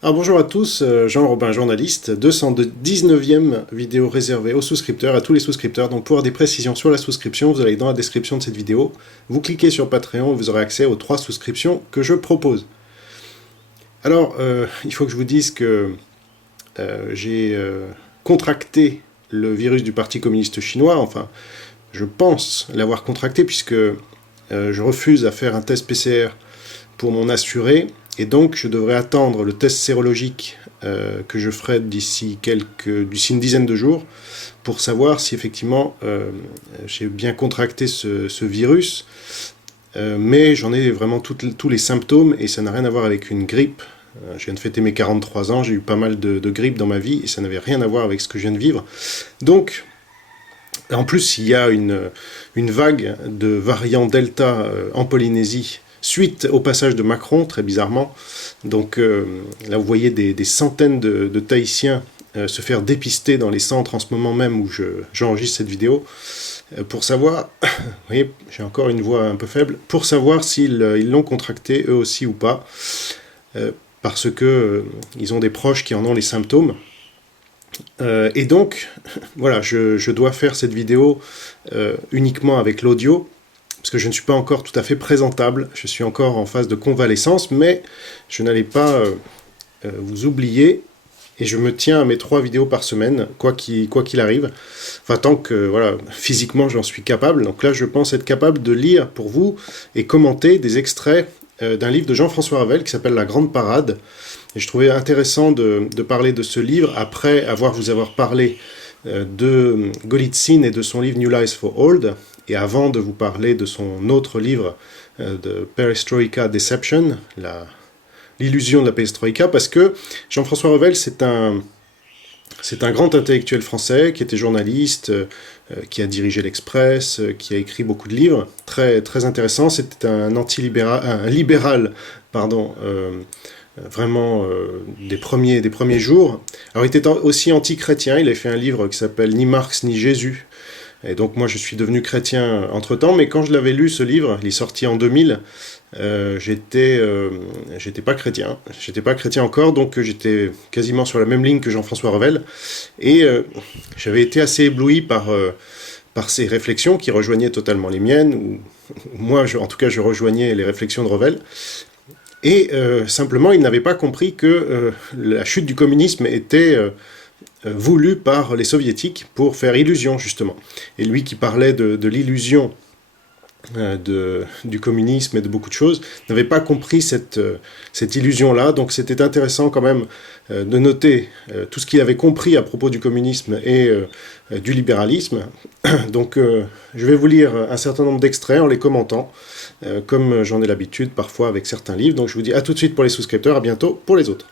Alors bonjour à tous, Jean-Robin, journaliste, 219e vidéo réservée aux souscripteurs, à tous les souscripteurs. Donc pour avoir des précisions sur la souscription, vous allez dans la description de cette vidéo, vous cliquez sur Patreon et vous aurez accès aux 3 souscriptions que je propose. Alors, il faut que je vous dise que j'ai contracté le virus du Parti communiste chinois, enfin, je pense l'avoir contracté puisque je refuse à faire un test PCR pour mon assuré, et donc je devrais attendre le test sérologique que je ferai d'ici une dizaine de jours pour savoir si effectivement j'ai bien contracté ce virus, mais j'en ai vraiment tous les symptômes et ça n'a rien à voir avec une grippe. Je viens de fêter mes 43 ans, j'ai eu pas mal de grippe dans ma vie et ça n'avait rien à voir avec ce que je viens de vivre. Donc, en plus, il y a une vague de variants Delta en Polynésie, suite au passage de Macron, très bizarrement. Donc là, vous voyez des centaines de Tahitiens se faire dépister dans les centres en ce moment même où j'enregistre cette vidéo, pour savoir, vous voyez, j'ai encore une voix un peu faible, pour savoir s'ils l'ont contracté eux aussi ou pas, parce que ils ont des proches qui en ont les symptômes. Et donc, voilà, je dois faire cette vidéo uniquement avec l'audio, parce que je ne suis pas encore tout à fait présentable, je suis encore en phase de convalescence, mais je n'allais pas vous oublier, et je me tiens à mes 3 vidéos par semaine, quoi qu'il arrive, enfin tant que voilà, physiquement j'en suis capable. Donc là je pense être capable de lire pour vous et commenter des extraits d'un livre de Jean-François Revel qui s'appelle La Grande Parade, et je trouvais intéressant de parler de ce livre après vous avoir parlé de Golitsyn et de son livre New Lies for Old, et avant de vous parler de son autre livre de Perestroika Deception, l'illusion de la perestroïka, parce que Jean-François Revel, c'est un grand intellectuel français qui était journaliste, qui a dirigé l'Express, qui a écrit beaucoup de livres, très, très intéressant. C'était un libéral, pardon, vraiment des premiers jours. Alors il était aussi anti-chrétien, il a fait un livre qui s'appelle Ni Marx ni Jésus. Et donc moi je suis devenu chrétien entre-temps, mais quand je l'avais lu ce livre, il est sorti en 2000, j'étais pas chrétien encore, donc j'étais quasiment sur la même ligne que Jean-François Revel, et j'avais été assez ébloui par ses réflexions qui rejoignaient totalement les miennes, ou moi en tout cas je rejoignais les réflexions de Revel, et simplement il n'avait pas compris que la chute du communisme était voulu par les soviétiques pour faire illusion, justement. Et lui qui parlait de l'illusion du communisme et de beaucoup de choses, n'avait pas compris cette illusion-là, donc c'était intéressant quand même de noter tout ce qu'il avait compris à propos du communisme et du libéralisme. Donc je vais vous lire un certain nombre d'extraits en les commentant, comme j'en ai l'habitude parfois avec certains livres. Donc je vous dis à tout de suite pour les souscripteurs, à bientôt pour les autres.